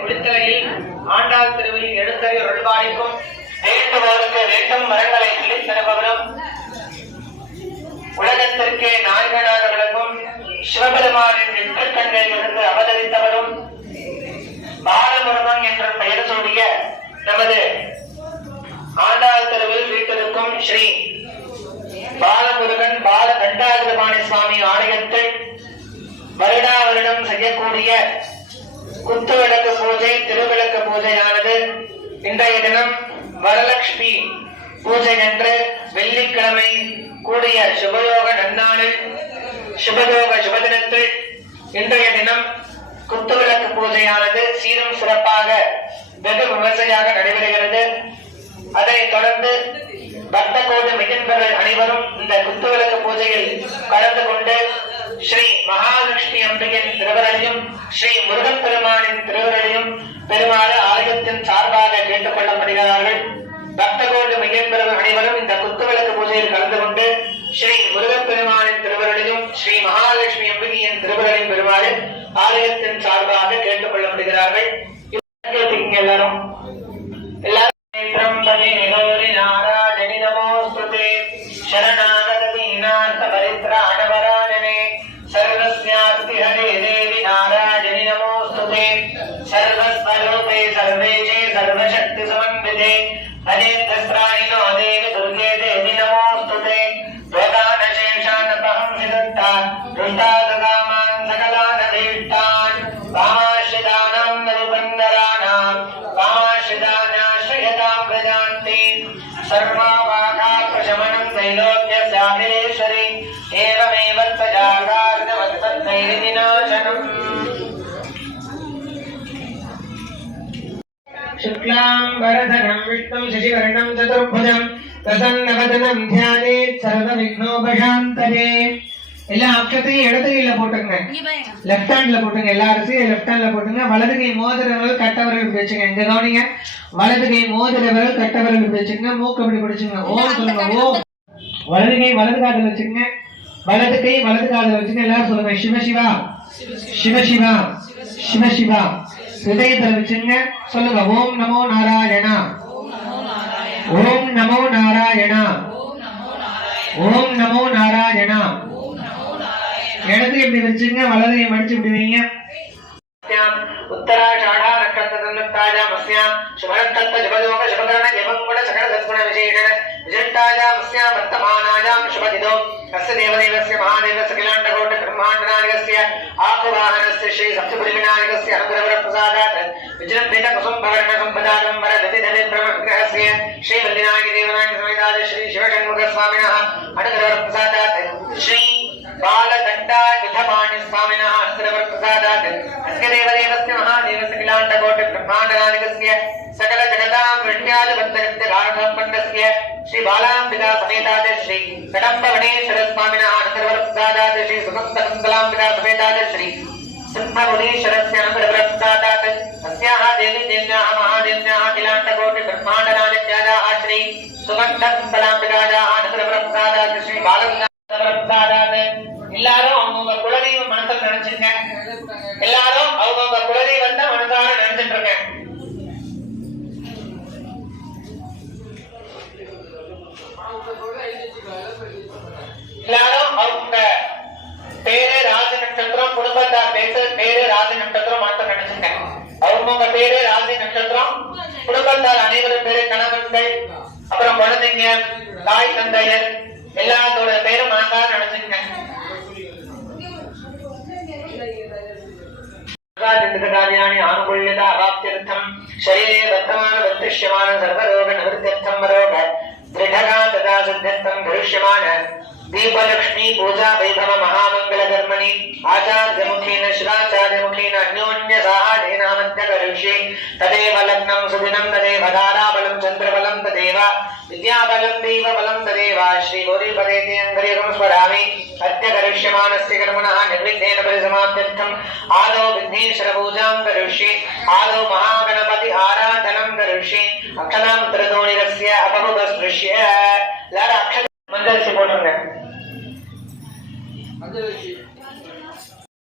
குளித்தலையில் ஆண்டாள் திருவிழில் எழுத்தறி அருள்வாய்க்கும் வேண்டுவோருக்கு வேண்டும் மரங்களை சொல்லித் தருபவரும் உலகத்திற்கே நாயகனாக விளங்கும் சிவபெருமானின் நெற்றிக்கண்ணில் இருந்து அவதரித்தவரும் பாலமுருகன் என்ற பெயர் சூடிய நமது ஆண்டாள் திருவில் வீட்டிற்கும் ஸ்ரீ பாலமுருகன் பால தண்டாதிரபாணி சுவாமி ஆலயத்தில் வருடா வருடம் செய்யக்கூடிய குத்துவிளக்கு பூஜை திருவிளக்கு பூஜையானது இன்றைய தினம் வரலட்சுமி பூஜை என்று வெள்ளிக்கிழமை கூடிய சுபயோக நன்னாளில் சுபயோக சுபதினத்தில் இன்றைய தினம் குத்துவிளக்கு பூஜையானது சீரும் சிறப்பாக வெகு விமர்சையாக நடைபெறுகிறது. அதனைத் தொடர்ந்து பக்த கோடி மிகன்பர்கள் அனைவரும் இந்த குத்துவிளக்கு பூஜையில் கலந்து கொண்டு ஸ்ரீ மகாலட்சுமி அம்பிகையின் திருவருளையும் ஸ்ரீ முருகன் பெருமானின் திருவருளையும் பெருமாறு ஆலயத்தின் சார்பாக கேட்டுக் கொள்ளப்படுகிறார்கள். பக்த கோடி மிகன்பர்கள் அனைவரும் இந்த குத்துவிளக்கு பூஜையில் கலந்து கொண்டு ஸ்ரீ முருகன் பெருமானின் திருவருளையும் ஸ்ரீ மகாலட்சுமி அம்பிகையின் திருவருளையும் பெருமாறு ஆலயத்தின் சார்பாக கேட்டுக் கொள்ளப்படுகிறார்கள். எல்லாரும் நாராயணி நமோஸ்துதே சரணாகதி நாத பரித்ராணவராணனே சர்வஸ்யாஸ்தி ஹரே தேவி நாராயணி நமோஸ்துதே சர்வஸ்வரூபே சர்வேஜே சர்வசக்தி சமன்விதே ஹரேந்திராயினோ தேவி துர்गे தேவி நமோஸ்துதே வேதானசேஷானபஹம் சிதத்தா ருஷ்டாதகாமான் சகலானதீஷ்டான் காமாஸ்ரிதானாம் நருபந்தராணாம் காமாஸ்ரிதானாஸ்ரயதாம் பிரஜாந்தி सर्वावाघात्प्रशमनं त्रैलोक्यस्याखिलेश्वरी एवमेव त्वजागार्गवत्तैर्विनाशनम् शुक्लाम्बरधरं विष्णुं शशिवर्णं चतुर्भुजं प्रसन्नवदनं ध्यायेत् सर्वविघ्नोपशान्तये. எல்லா அக்ஷத்தையும் இடது கையில போட்டுங்க, லெஃப்ட் ஹேண்ட்ல போட்டுங்க. எல்லா அரிசியும் லெஃப்ட் ஹேண்ட்ல போட்டுங்க. வலது கை மோதிரவர்கள் கட்டவர்கள் வச்சுங்க. இங்க கவனிங்க, வலது கை மோதிரவர்கள் கட்டவர்கள் வச்சுங்க. மூக்கு அப்படி பிடிச்சுங்க. ஓம் சொல்லுங்க. ஓம். வலது கை வலது காதுல வச்சுங்க. வலது கை வலது காதுல வச்சுங்க. எல்லாரும் சொல்லுங்க. சிவசிவா சிவசிவா சிவசிவா. ஹிருதயத்துல வச்சுங்க. சொல்லுங்க. ஓம் நமோ நாராயணா ஓம் நமோ நாராயணா ஓம் நமோ நாராயணா. இடது இப்படி வச்சுங்க, வலது மடிச்சு இப்படி வைங்க. उत्तराषाढ़ा नक्षत्रतन्नत्तायामस्यां शुभनक्षत्र शुभयोग शुभकर्ण यमंगुण सकल सद्गुण विशेषण विजट्टायामस्यां वर्तमानायां शुभदिदो अस्य देवदेवस्य महादेवस्य किलाण्डकोटि ब्रह्माण्डनायकस्य आकुवाहनस्य श्री सप्तपुरिविनायकस्य अनुग्रह प्रसादात् विजृम्भित कुसुम्भवर्ण सम्पदानं वरदति धने ब्रह्मग्रहस्य श्री वल्लीनायक देवनायक समेताद श्री शिवषण्मुख स्वामिनः अनुग्रह प्रसादात् श्री बालदण्डायुधपाणि स्वामिनः अनुग्रह प्रसादात् अस्य देवदेवस्य महादेवस्य किलाण्डकोटि ब्रह्माण्डनायकस्य सकल जगतां वृष्ट्यादिबद्धस्य गाढसम्पन्नस्य श्री बालाम्बिका समेताद श्री कडम्बवनेश्वर स्वामिनः अनुग्रह प्रसादात् श्री सुगन्धकुन्तलाम्बिका समेताद श्री सिंहमुनीश्वरस्य अनुग्रह प्रसादात् अस्याः देवी देव्याः महादेव्याः किलाण्डकोटि ब्रह्माण्डनायक्याः श्री सुगन्धकुन्तलाम्बिकायाः अनुग्रह प्रसादात् श्री बालम्बिका प्रसादात्. எல்லாரும் அவங்க குலதெய்வ மனசுல நினைச்சுங்க. எல்லாரும் அவங்க குலதெய்வத்தை மனசார நினைச்சிட்டு இருக்க. எல்லாரும் அவங்க பேரு ராசி நட்சத்திரம் குடும்பத்தார் பேரு ராசி நட்சத்திரம் மாத்த நினைச்சுங்க. அவங்க பேரு ராசி நட்சத்திரம் குடும்பத்தார் அனைவரும் பேரு கணவன்கள் அப்புறம் குழந்தைங்க தாய் தந்தையர் எல்லாத்தோட பேரும் மனசார நினைச்சுங்க. कार्याणि आनुकूल्यता अवाप्त्यर्थं शरीरे वर्तमान वर्तिष्यमान सर्वरोग निवृत्त्यर्थं वरोग दृढगा तथा सिद्ध्यर्थं भविष्यमान दीपलक्ष्मी पूजा वैभव महामंगल कर्मणि आचार्य मुखेन शिवाचार्य मुखेन अन्योन्य साहाय्येन मध्य करिष्ये तदेव लग्नं सुदिनं तदेव ताराबलं चन्द्रबलं तदेव विद्याबलं दैवबलं तदेव श्री गौरीपदेति अङ्गरीकं स्मरामि अद्य करिष्यमानस्य कर्मणः निर्विघ्नेन परिसमाप्त्यर्थम् आदौ विघ्नेश्वर पूजां करिष्ये आदौ महागणपति आराधनं करिष्ये अक्षतामन्त्रतोनिरस्य अपमुपस्पृश्य लार अक्षत मंदिर से बोलूंगा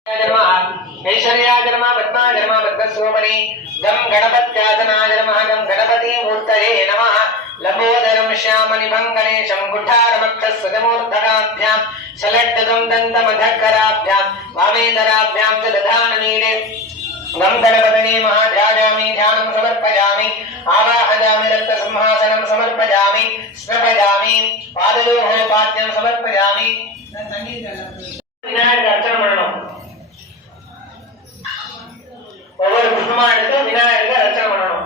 ऐश्वर्याय नमः पद्माय नमः पद्मस्वरूपिणे गं गणपत्यासनाय नमः गं गणपति मूर्तये नमः लंबोदरं श्यामनिभं गणेशं कुठारमक्षस्वजमूर्धकाभ्यां शलड्डगं दन्तमधक्कराभ्यां वामेतराभ्यां च दधानमीडे गं गणपतये महाध्यायामि ध्यानं समर्पयामि आवाहयामि रक्तसिंहासनं समर्पयामि स्नपयामि पादयोः पाद्यं समर्पयामि विनायक अर्चना பண்ணணும் ஒவ்வொரு புஷ்பமா எடுத்து விநாயகருக்கு அர்ச்சனை பண்ணணும்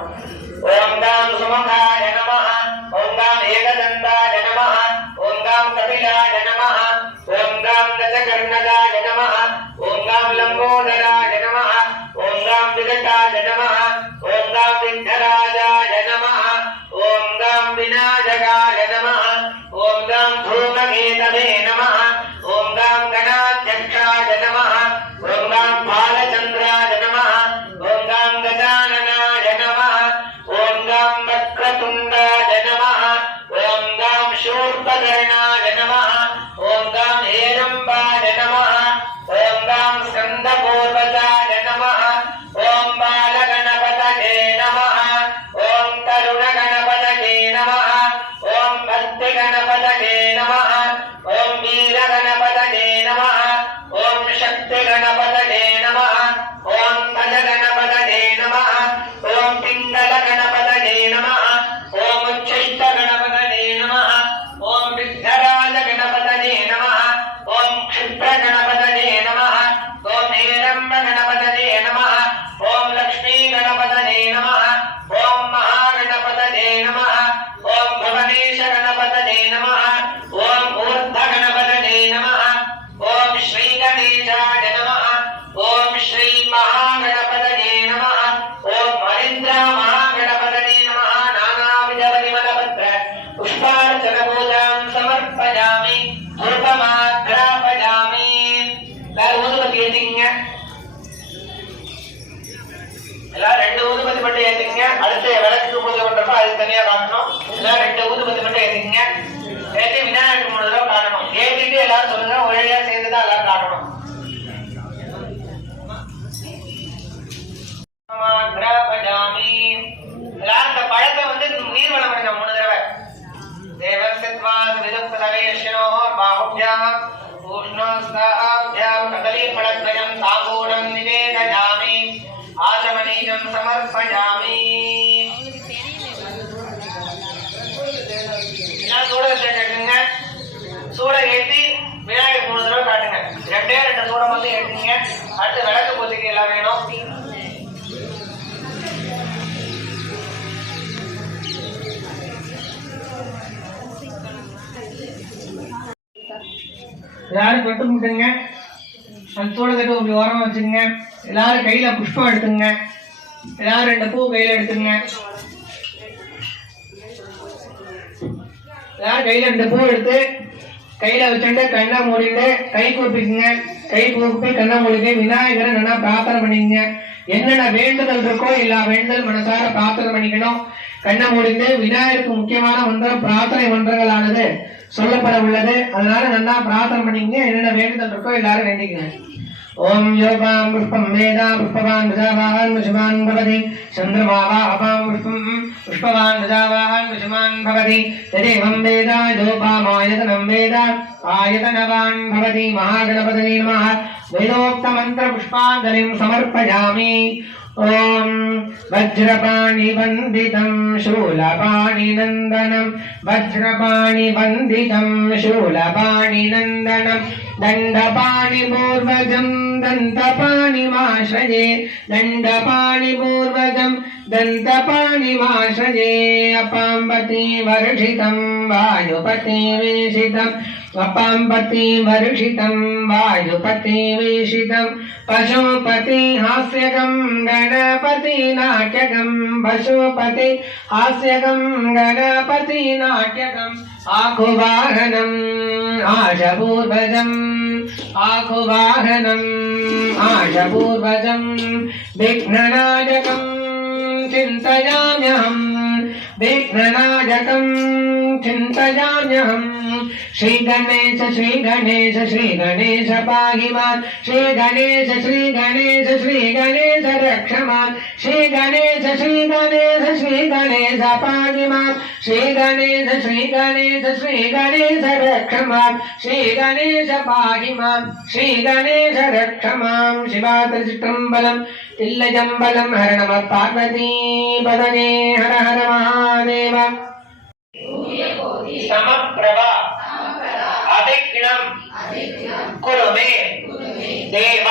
ஓம் காம் சுமகாய நமஹ ஓம் காம் ஏகதந்தாய நமஹ ஓம் காம் கபிலாய நமஹ ஓம் காம் தசகர்ணகாய நமஹ ஓம் காம் லம்போதராய நமஹ ஓம் காம் விகடாய நமஹ ஓம் காம் விக்னராஜாய நமஹ ஓம் காம் விநாயகாய நமஹ ஓம் காம் தூமகேதவே நமஹ ஓம் காம் கணாத்யக்ஷாய நமஹ ஓம் காம் பாலச்சந்திராய நமஹ ஓம் காம் கஜானனாய நமஹ ஓம் காம் வக்ரதுண்டாய நமஹ ஓம் காம் சூர்பகர்ணாய நமஹ ஓம் காம் ஏரம்பாய நமஹ ஓம் காம் ஸ்கந்தபூர்வஜாய நமஹ ஓம் பாலகணபதயே நமஹ ஓம் தருணகணபதயே நமஹ ஓம் பக்திகணபதயே நமஹ ஓம் வீரகணபதயே நமஹ ஓம் சக்திகணபதயே நமஹ ஓம் தஜகணபதயே நமஹ ஓம் பிங்களகணபதயே நமஹ ஓம் உச்சிஷ்டகணபதயே நமஹ ஓம் விக்னராஜகணபதயே நமஹ ஓம் க்ஷிப்ரகணபதயே நமஹ ஓம் ஏரம்பகணபதயே நமஹ ஓம் லக்ஷ்மீகணபதயே நமஹ ஓம் மகாகணபதயே நமஹ ஓம் புவனேஷகணபதயே நமஹ ஓம் ஊர்ಧ್ವகணபதயே நமஹ ஓம் ஸ்ரீ கணேசாய நமஹ ஓம் ஸ்ரீ மகாகணபதயே நமஹ ஓம் ஹரிந்திர மகாகணபதயே நமஹ நானாவித பரிமளபத்ர புஷ்பார்ச்சன பூஜாம் சமர்ப்பயாமி தூபமாக்ராபயாமி. எல்லாரும் ஊதுபத்தி ஏத்திங்க, எல்லாரும் 2 ஊதுபத்தி மட்டும் ஏத்திங்க. அடுத்து விளக்கு பூஜை பண்றப்ப அது தனியா காட்டணும். எல்லாரும் 2 ஊதுபத்தி மட்டும் ஏத்திங்க. ஏத்தி விநாயகருக்கு 3 தடவை காட்டணும். ஏத்திட்டு எல்லாரும் சொல்லுங்க, ஒரேடியா சேர்ந்துதான் எல்லாரும் காட்டணும். எல்லாரும் இந்த பழத்தை வந்து நீர்வளம் பண்ணுங்க 3 தடவை. தேவசித்வாஸ் விதுப்தவேஷ்ணோ பாஹுப்யாம் ஊஷ்ணோஸ்தாப்யாம் கதலீபழத்வயம் தாம்பூலம் நிவேதயாமி ஆச்சமனீயம் சமர்ப்பயாமி. எல்லாம் சூடகத்தை எடுத்துங்க. சூட ஏற்றி விநாயகர் 3 தடவை காட்டுங்க. 2 சூடம் வந்து ஏற்றுங்க. அடுத்து விளக்கு பூஜைக்கு எல்லாம் வேணும். எல்லாரும் தொட்டு முட்டுங்க. அந்த சூடகத்தை இப்படி ஓரமா வச்சுங்க. எல்லாரும் கையில புஷ்பம் எடுத்துங்க. எல்லாரும் 2 பூ கையில எடுத்துங்க. எல்லாரும் கையில 2 பூ எடுத்து கையில வச்சுட்டு கண்ணை மூடிட்டு கை கூப்பிக்குங்க. கை கூப்பி கண்ணை மூடிட்டு விநாயகரை நல்லா பிரார்த்தனை பண்ணிக்கங்க. என்னென்ன வேண்டுதல் இருக்கோ எல்லா வேண்டுதல் மனசார பிரார்த்தனை பண்ணிக்கணும். கண்ணை மூடிட்டு விநாயகருக்கு முக்கியமான மந்திரம் பிரார்த்தனை மந்திரங்களானது சொல்லப்பட உள்ளது. அதனால நல்லா பிரார்த்தனை பண்ணிக்கங்க. என்னென்ன வேண்டுதல் இருக்கோ எல்லாரும் வேண்டிக்கணும். ஓம் யோகாம் புஷ்பம் வேதா புஷ்பவான் விஜாவான் விஷமான் பவதி சந்திரமாவாபாம் புஷ்பம் புஷ்பவான் விஜாவான் விஷமான் பவதி ததேவம் வேதா யோகாமாயதனம் வேதா ஆயதனவான் பவதி மகாகணபதயே நமः. வேதோக்த மந்திர புஷ்பாஞ்சலிம் சமர்ப்பயாமி. ஓம் வஜ்ரபாணி வந்திதம் சூலபாணி நந்தனம் வஜ்ரபாணி வந்திதம் சூலபாணி நந்தனம் தண்டபாணி பூர்வஜம் दन्तपाणिमाश्रये दण्डपाणिपूर्वजं दन्तपाणिमाश्रये अपाम्पति वर्षितं वायुपति वीशितम् अपाम्पति वर्षितं वायुपति वीशितं पशुपति हास्यकं गणपति नाट्यकं पशुपति हास्यकं गणपति नाट्यकम् आकुवाहनम् आशपूर्वजम् आकुवाहनम् आशपूर्वजम् विघ्ननायकम् चिन्तयाम्यहम् विघ्ननायकम् चिन्तयाम्यहम् श्री गणेश पाहि मां श्री गणेश रक्ष मां श्री गणेश पाहि मां श्री गणेश रक्ष मां श्री गणेश पाहि मां श्री गणेश रक्ष मां शिवात्रचित्रम्बलं तिल्लजम्बलं हर नमः पार्वती पदने हर हर महादेव समप्रभा अभिघ्नं कुरु मे देव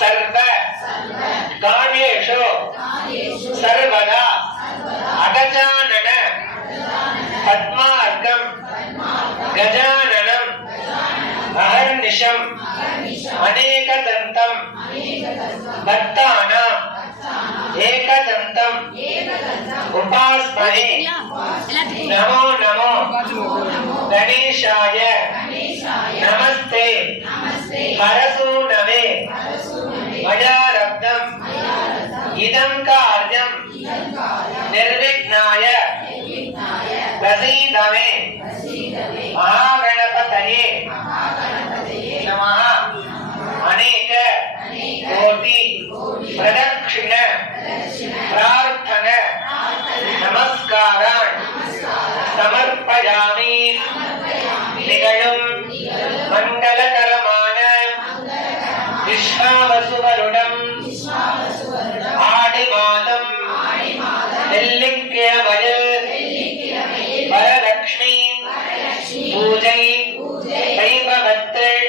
सर्व कार्येषु सर्वदा अगजानन पद्मार्कं गजाननं अहर्निशम् अनेकदन्तं भक्तानां एकदन्तं उपास्महे नमो नमो गणेशाय नमस्ते हरसूनवे मया लब्धं इदं कार्यं निर्विघ्नाय प्रसीद मे महागणपतये नमः अनेक कोटि प्रदक्षिण प्रार्थन नमस्कारान् समर्पयामि निगळुं मंगलकरमान विश्वावसुवरुडं आडि मादं नெல்லிக்கிழமையில் வரலட்சுமி பூஜை தெய்வவத்தில்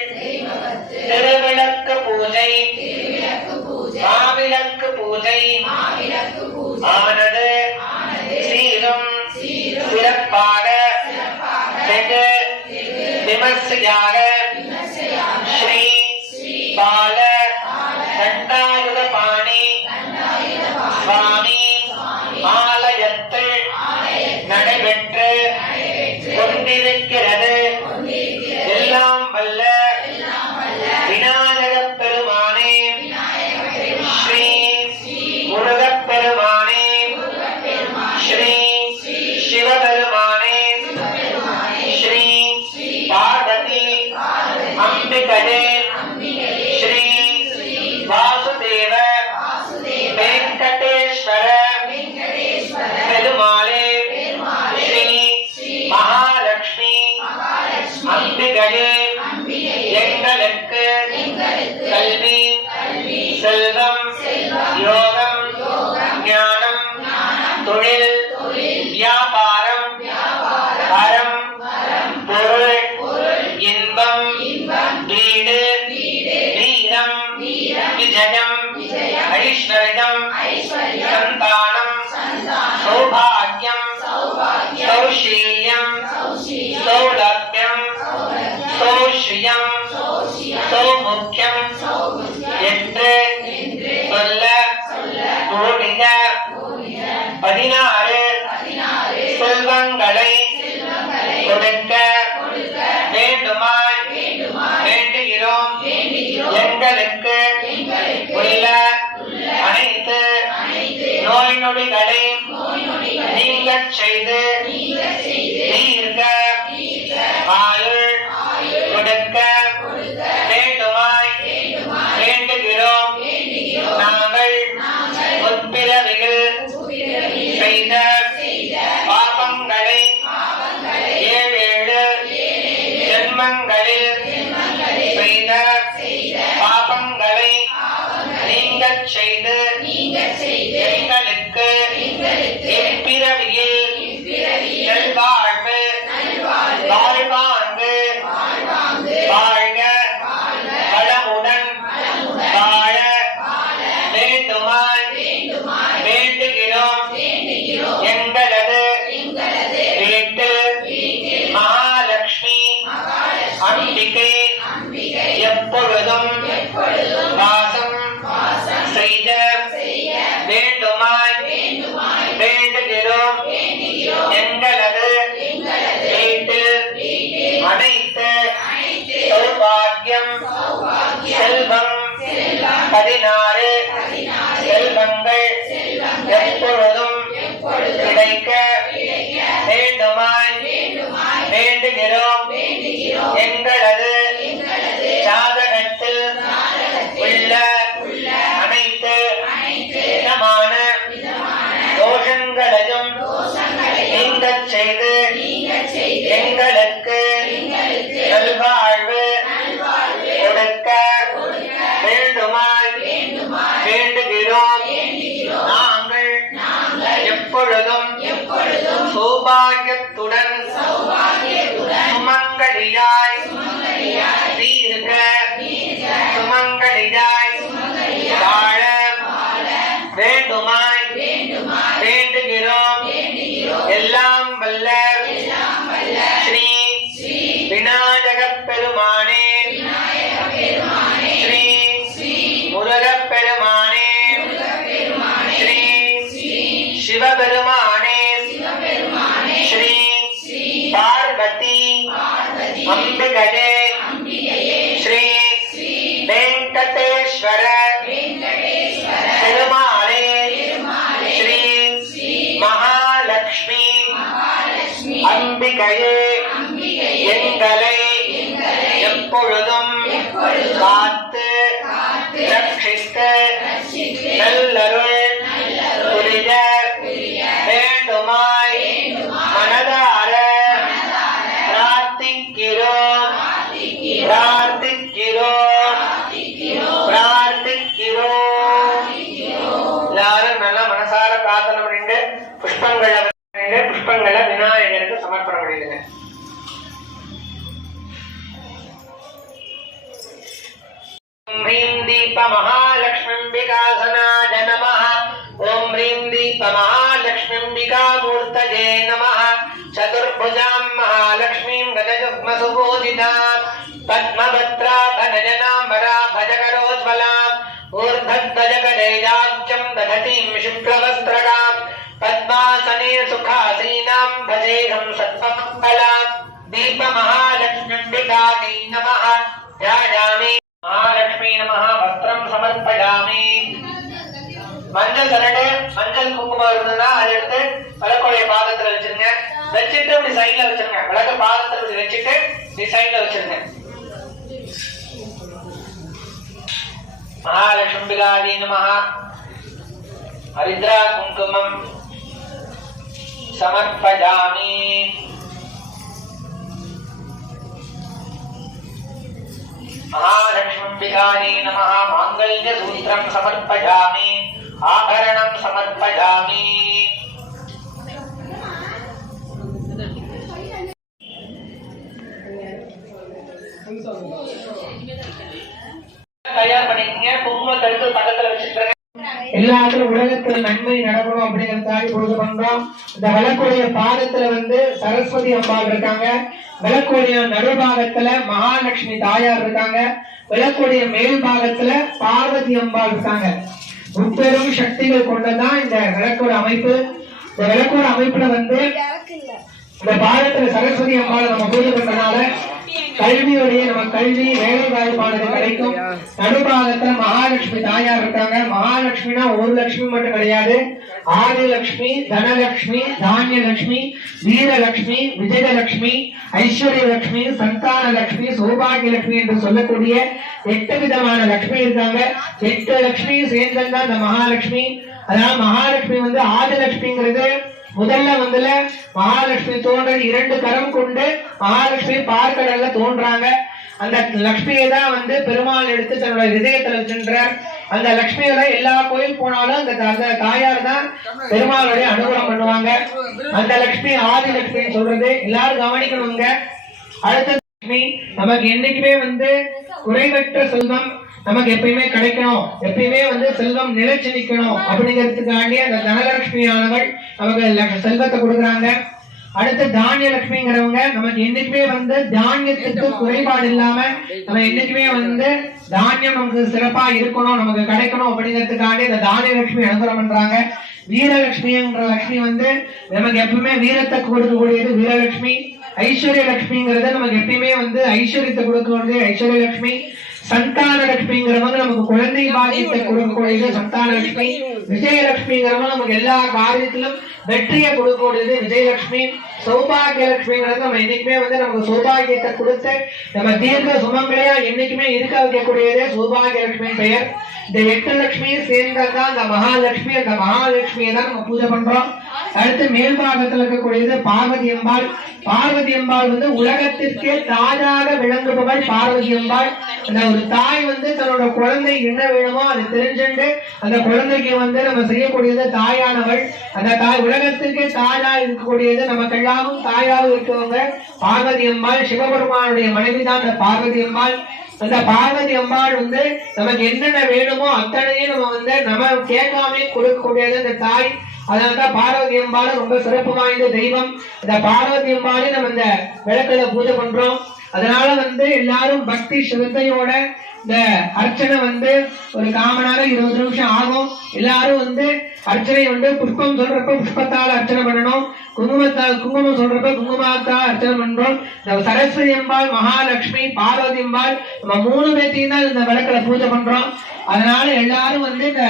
திருவிளக்கு பூஜை மாவிளக்கு பூஜை ஆனது சீரும் சிறப்பாக வெகு விமர்சையாக ஸ்ரீ பால தண்டாயுத பாணி சுவாமி ஆலயத்தில் நடைபெற்று கொண்டிருக்கிறது. எல்லாம் வல்ல விநாயகப் பெருமானே ஸ்ரீ முருகப் பெருமானே ஸ்ரீ சிவபெருமானே ஸ்ரீ பார்வதி அம்பிகே ஸ்ரீ வாசுதேவ வெங்கடேஸ்வர பெருமாளே ஸ்ரீ மகாலட்சுமி அம்பிகையே எங்களுக்கு கல்வி செல்வம் யோகம் ஞானம் தொழில் வியாபாரம் அறம் பொருள் இன்பம் வீடு வீரம் விஜயம் ஐஸ்வர்யம் சந்தானம் சௌபாகியம் சௌஷீல்யம் சௌலभ्यம் சௌஷ்யம் சௌமுக்கியம் என்று சொல்ல கூடிய 16 செல்வங்களை கொடுக்க வேண்டுமாய் வேண்டுகிறோம். எங்களுக்கு உள்ள அனைத்து நோய் நொடிகளை நீங்கச் செய்து தீர்க்க ஆயுள் கொடுக்க வேண்டுமாய் வேண்டுகிறோம். நாங்கள் முற்பிறவியில் செய்த பாபங்களை 7 ஜென்மங்களில் செய்த பாபங்களை நீங்கச் செய்து எங்களுக்கு இப்பிறவியில் நல்வாழ்வு வாழ்வாங்கு வாழ்க வளமுடன் வாழ வேண்டுமாய் வேண்டுகிறோம். எங்களது வீட்டு மகாலட்சுமி அம்பிகை எப்பொழுதும் வாசம் செய்த வேண்டுமாய் வேண்டுகிறோம். எங்களது வீட்டில் அனைத்து சௌபாகியம் செல்வம் 16 செல்வங்கள் எப்பொழுதும் கிடைக்க வேண்டுமாய் வேண்டுகிறோம் எங்களது ஜாதகத்தில் உள்ள அனைத்து விதமான தோஷங்களையும் நீங்கச் செய்து எங்களுக்கு நல்வாழ்வு கொடுக்க வேண்டுமாய் வேண்டுகிறோம். நாங்கள் எப்பொழுதும் சௌபாகியத்துடன் சுமங்கலியாய் தீர்க்க சுமங்கலியாய் வாழ வேண்டுமாய் வேண்டுகிறோம். எல்லாம் வல்ல ஸ்ரீ விநாயகப் பெருமானே, ஸ்ரீ முருகப் பெருமானே, ஸ்ரீ சிவபெருமானே, ஸ்ரீ பார்வதி அம்பிகையே, ஸ்ரீ வெங்கடேஸ்வர பெருமாளே, ஸ்ரீ மகாலட்சுமி அம்பிகையே எங்களை எப்பொழுதும் காத்து ரட்சித்து நல்லருள் புரிய வேண்டுமாய் மனதார பிரார்த்திக்கிறோம் பிரார்த்திக்கிறோம். எல்லாரும் நல்லா மனசார பிரார்த்தனை பண்ணிட்டு புஷ்பங்களை விநாயகருக்கு சமர்ப்பணம் பண்ணிடுங்க. ஓம் ஹ்ரீம் தீப மகாலக்ஷ்மிம்பிகாசனாய நமः. ஓம் ஹ்ரீம் தீப மகாலக்ஷ்மிம்பிகாமூர்த்தயே நமः. சதுர்புஜாம் மகாலக்ஷ்மீம் கஜயுக்மசுபூஜிதாம் பத்மபத்ராபனஜனாம்பராம் பஜகரோஜ்வலாம் ஊர்ध्वध्वजगणेयाब्जं दधतीं शुक्लवस्त्रगाम् पद्मासने सुखासीनां भजेहं सत्त्वमङ्गलाम्. दीपमहालक्ष्म्यम्बिकायै नमः. ध्यायामि. महालक्ष्मी नमः. वस्त्रं समर्पयामि. மஞ்சள் சரடு மஞ்சள் குங்குமம் இருந்ததுன்னா அதை எடுத்து விளக்குடைய பாதத்துல வச்சிருங்க. வச்சுட்டு இப்படி சைட்ல வச்சிருங்க. விளக்கு பாதத்துல இப்படி வச்சுட்டு இப்படி சைட்ல வச்சிருங்க. महालक्ष्म्बिकायै नमः. हरिद्रा कुंकुमं समर्पयामि. महालक्ष्म्बिकायै नमः. मांगल्य सूत्रं समर्पयामि. आभरणं समर्पयामि. தயார் பண்ணிக்கங்க. குங்குமத்தை எடுத்து பக்கத்துல வச்சிருக்கேன். எல்லாத்துக்கும் உலகத்துல நன்மை நடக்கணும் அப்படிங்கிறதுக்காக பொழுது பண்றோம். இந்த விளக்குடைய பாதத்துல வந்து சரஸ்வதி அம்பாள் இருக்காங்க. விளக்குடைய நடுபாகத்துல மகாலட்சுமி தாயார் இருக்காங்க. விளக்குடைய மேல் பாகத்துல பார்வதி அம்பாள் இருக்காங்க. முப்பெரும் சக்திகள் கொண்டதான் இந்த விளக்கோட அமைப்பு. இந்த விளக்கோட அமைப்புல வந்து இந்த பாகத்துல சரஸ்வதி அம்பாளை நம்ம பூஜை பண்றதுனால கல்வியோடைய நம்ம கல்வி வேலை வாய்ப்பானது கிடைக்கும். நடுபாகத்துல மகாலட்சுமி தாயார் இருக்காங்க. மகாலட்சுமினா ஒரு லட்சுமி மட்டும் கிடையாது. ஆதிலட்சுமி, தனலட்சுமி, தானியலட்சுமி, வீரலட்சுமி, விஜயலட்சுமி, ஐஸ்வர்யலட்சுமி, சந்தானலட்சுமி, சௌபாகியலட்சுமி என்று சொல்லக்கூடிய 8 விதமான லட்சுமி இருக்காங்க. 8 லட்சுமி சேர்ந்ததுதான் இந்த மகாலட்சுமி. அதனால மகாலட்சுமி வந்து ஆதிலட்சுமிங்கிறது முதல்ல வந்துல மகாலட்சுமி தோன்றது 2 கரம் கொண்டு மகாலட்சுமி பார்க்கடல்ல தோன்றாங்க. அந்த லட்சுமியை தான் வந்து பெருமாள் எடுத்து தன்னோட இதயத்துல வச்சுன்றார். அந்த லட்சுமியோட எல்லா கோயில் போனாலும் அந்த தாயார் தான் பெருமாளுடைய அனுகூலம் பண்ணுவாங்க. அந்த லட்சுமி ஆதிலட்சுமி சொல்றது எல்லாரும் கவனிக்கணுங்க. அடுத்த லட்சுமி நமக்கு என்னைக்குமே வந்து குறைவற்ற செல்வம் நமக்கு எப்பயுமே கிடைக்கணும், எப்பயுமே வந்து செல்வம் நிலைச்சு நிக்கணும் அப்படிங்கிறதுக்காண்டி அந்த தனலட்சுமியானவள் நமக்கு செல்வத்தை கொடுக்குறாங்க. அடுத்து தானிய லட்சுமிங்கிறவங்க நமக்கு என்னைக்குமே வந்து தானியத்துக்கு குறைபாடு இல்லாம நம்ம என்னைக்குமே வந்து தானியம் நமக்கு சிறப்பா இருக்கணும், நமக்கு கிடைக்கணும் அப்படிங்கிறதுக்காண்டி இந்த தானிய லட்சுமி அனுகிரகம் பண்றாங்க. வீரலட்சுமிங்கிற லட்சுமி வந்து நமக்கு எப்பவுமே வீரத்தை கொடுக்கக்கூடியது வீரலட்சுமி. ஐஸ்வர்ய லட்சுமிங்கிறது நமக்கு எப்பயுமே வந்து ஐஸ்வர்யத்தை கொடுக்கக்கூடியது ஐஸ்வர்ய லட்சுமி. சந்தான லட்சுமிங்கிறவங்க நமக்கு குழந்தை பாக்கியத்தை கொடுக்கக்கூடியது சந்தானலட்சுமி. விஜயலட்சுமிங்கிறவங்க நமக்கு எல்லா காரியத்திலும் வெற்றியை கொடுக்கக்கூடியது விஜயலட்சுமி. சௌபாகியலட்சுமிங்கிறது நம்ம என்னைக்குமே நமக்கு சௌபாகியத்தை கொடுத்து நம்ம தீர்க்க சுமங்களையா என்னைக்குமே இருக்க வைக்கக்கூடியது சௌபாகியலட்சுமி பெயர். இந்த 8 லட்சுமியை சேர்ந்ததுதான் இந்த மகாலட்சுமி. அந்த மகாலட்சுமியை தான் நம்ம பூஜை பண்றோம். அடுத்து மேல்பாகத்தில் இருக்கக்கூடியது பார்வதி அம்பாள். பார்வதி அம்பாள் உலகத்திற்கே தாயாக விளங்குபவள் பார்வதி அம்பாள். அந்த ஒரு தாய் தன்னோட குழந்தை என்ன வேணுமோ அதை தெரிஞ்சுட்டு அந்த குழந்தைக்கு நம்ம செய்யக்கூடியது தாயானவள். அந்த தாய் உலகத்திற்கே தாயா இருக்கக்கூடியது நமக்கெல்லாம் தாயாக இருக்கவங்க பார்வதி அம்பாள். சிவபெருமானுடைய மனைவிதான் அந்த பார்வதி அம்பாள். அந்த பார்வதி அம்பாள் நமக்கு என்னென்ன வேணுமோ அத்தனையும் நம்ம கேட்காம கொடுக்கக்கூடியது அந்த தாய். அதனாலதான் பார்வதி அம்பாள் ரொம்ப சிறப்பு வாய்ந்த தெய்வம். இந்த பார்வதி அம்பாளை நம்ம இந்த விளக்குல பூஜை பண்றோம். அதனால எல்லாரும் பக்தி சிரத்தையோட இந்த அர்ச்சனை ஒரு காமனாக 20 நிமிஷம் ஆகும். எல்லாரும் அர்ச்சனை புஷ்பம் சொல்றப்ப புஷ்பத்தால் அர்ச்சனை பண்ணணும். குங்குமம் சொல்றப்ப குங்குமத்தால் அர்ச்சனை பண்றோம். இந்த சரஸ்வதி அம்பாள், மகாலட்சுமி, பார்வதி அம்பாள் நம்ம 3 பேர்த்தையும் தான் இந்த விளக்குல பூஜை பண்றோம். அதனால எல்லாரும் இந்த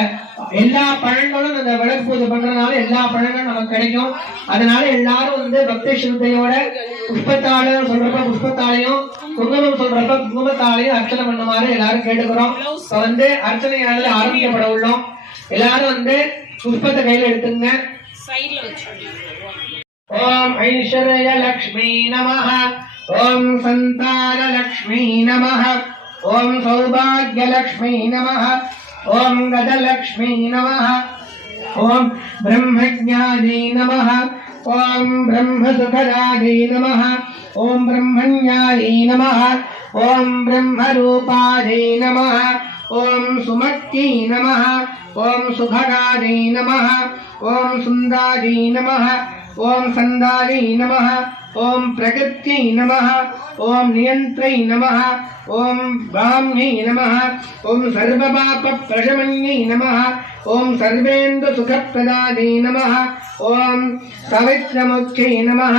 எல்லா பழங்களும் இந்த விளக்கு பூஜை பண்றதுனால எல்லா பழங்களும் நமக்கு கிடைக்கும். அதனால எல்லாரும் பக்தி சிரத்தையோட புஷ்பத்தாலையும் சொல்றப்ப புஷ்பத்தாலையும் குங்குமம் சொல்றப்ப குங்குமத்தாலையும் அர்ச்சனை பண்ணுமாறு எல்லாரும் கேட்டுக்கிறோம். அர்ச்சனையானது ஆரம்பிக்கப்பட உள்ளோம். எல்லாரும் புஷ்பத்தை கையில எடுத்துங்க. ஓம் ஐஸ்வர்ய லக்ஷ்மி நமஹ. ஓம் சந்தான லக்ஷ்மி நமஹ. ஓம் சௌபாகிய லக்ஷ்மி நமஹ. ஓம் கஜலக்ஷ்மி நமஹ. ஓம் பிரம்மஜ்ஞானி நமஹ. ஓம் பிரம்மசுகராஜை நமஹ. ஓம் பிரம்மஞாயை நமஹ. ஓம் பிரம்மரூபாஜை நமஹ. ஓம் சுமத்யை நமஹ. ஓம் சுகராஜை நமஹ. ஓம் சுந்தாஜை நமஹ. ஓம் சந்தாஜை நமஹ. ஓம் பிரகத்யை நமஹ. ஓம் நியந்த்ரை நமஹ. ஓம் பிராம்யை நமஹ. ஓம் சர்வபாப பிரசமன்யை நமஹ. ஓம் சர்வேந்து சுகப்பிரதாயை நமஹ. ஓம் சவித்ரமுக்யை நமஹ.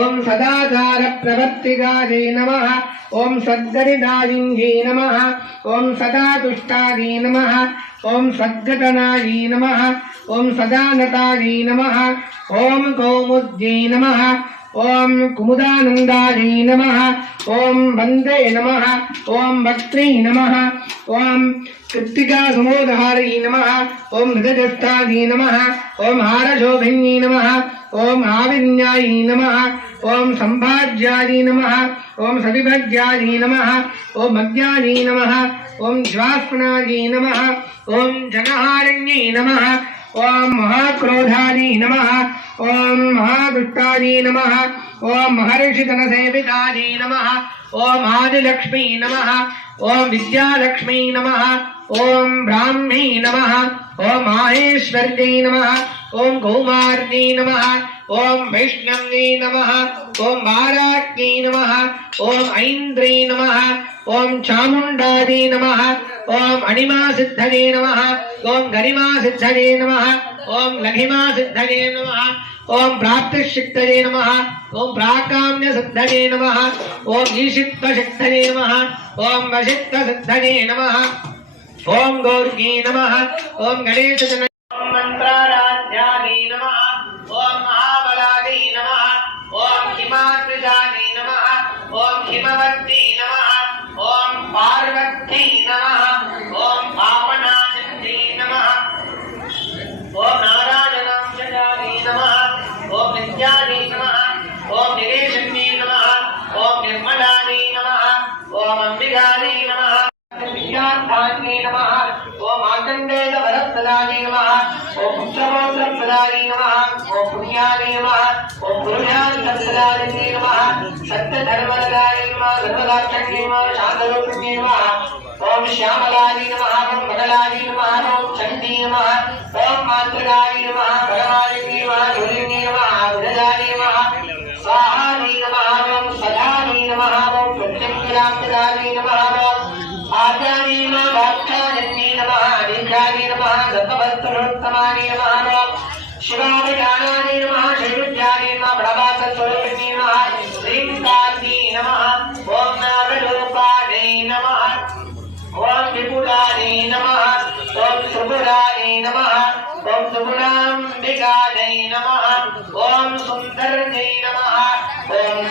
ஓம் சதாச்சார பிரவர்த்திகாயை நமஹ. ஓம் சத்கரிதாயின்யை நமஹ. ஓம் சதாதுஷ்டாயை நமஹ. ஓம் சத்கதனாயை நமஹ. ஓம் சதானதாயை நமஹ. ஓம் கௌமுத்யை நமஹ. ஓம் குமுதானந்தாயை நமஹ. ஓம் வந்தே நமஹ. ஓம் பக்த்ரை நமஹ. ஓம் கிருத்திகா சுமோதஹாரை நமஹ. ஓம் ஹிருதஜஸ்தாயை நமஹ. ஓம் ஹாரசோபன்யை நமஹ. ஓம் ஆவின்யாயை நமஹ. ஓம் சம்பாஜ்யாயை நமஹ. ஓம் சவிபஜ்யாயை நமஹ. ஓம் அக்ஞாயை நமஹ. ஓம் ஜ்வாஸ்மனாயை நமஹ. ஓம் ஜனஹாரண்யை நமஹ. ஓம் மகாக்ரோதாயை நமஹ. ஓம் மகாதுஷ்டாயை நமஹ. ஓம் மகர்ஷிதனசேவிதாயை நமஹ. ஓம் ஆதிலக்ஷ்மி நமஹ. ஓம் வித்யாலக்ஷ்மி நமஹ. ஓம் பிராஹ்மை நமஹ. ஓம் மாஹேஸ்வர்யை நமஹ. ஓம் கௌமார்யை நமஹ. ஓம் வைஷ்ணவ்யை நமஹ. ஓம் வாராக்யை நமஹ. ஓம் ஐந்திரை நமஹ. ஓம் சாமுண்டாயை நமஹ. ஓம் அனிமா சித்தயே நமஹ. ஓம் கரிமா சித்தயே நமஹ. ஓம் லகிமா சித்தயே நமஹ. ஓம் பிராப்திசித்தயே நமஹ. ஓம் பிராகாம்ய சித்தயே நமஹ. ஓம் ஈஷித்வ சித்தயே நமஹ. ஓம் வசித்வ சித்தயே நமஹ. ஓம் கௌர்கி நமஹ. ஓம் கணேச ஓம் மந்த்ராராத்யாயை நமஹ. ஓம் மகாபலாயை நமஹ. ஓம் ஹிமாத்ரிஜாயை நமஹ. ஓம் ஹிமவத்யை நமஹ. ஓம் பார்வத்யை நமஹ. ஓம் பாவனாசித்யை நமஹ. ஓம் நாராயணாம்சஜாயை நமஹ. ஓம் நித்யாயை நமஹ. ஓம் நிரேஷன்யை நமஹ. ஓம் நிர்மலாயை நமஹ. ஓம் அம்பிகாயை நமஹ. வித்யார்த்தாயை நமஹ. ஓம் ஆகண்டேய வரப்பிரதாயை நமஹ. ஓம் புத்திரமாத்திரப்பிரதாயை நமஹ. ஓம் புண்ணியாயை நமஹ. ஓம் புருஷார்த்தப்பிரதாயை நமஹ. சத்யதர்மரதாயை நமஹ. சர்வதாட்சண்யை நமஹ. சாந்தரூபிண்யை நமஹ. ஓம் ஷியாமலாயை நமஹ. ஓம் மகளாயை நமஹ. ஓம் சண்டி நமஹ. ஓம் மாத்ருகாயை நமஹ. பரமாலினி நமஹ. ஜோலினி நமஹ. விரஜாயை நமஹ. स्वाहायै नमः. ओम सदायै नमः. ओम प्रत्यङ्गरामदायै नमः. ओम आद्यायै नमः. वाक्चानन्यै नमः. अनिन्द्रायै नमः. सत्तवत्तरोत्तमायै नमः. ओम शिवाभिजानायै नमः. शैलुज्यायै नमः. बडवासस्वरूपिण्यै नमः. श्रीकान्यै नमः. ओम नागरूपायै नमः. सुगुणानी नमः ओम सुगुणानी नमः ओम सुगुणांबिकायै नमः ओम सुंदरयै नमः ओम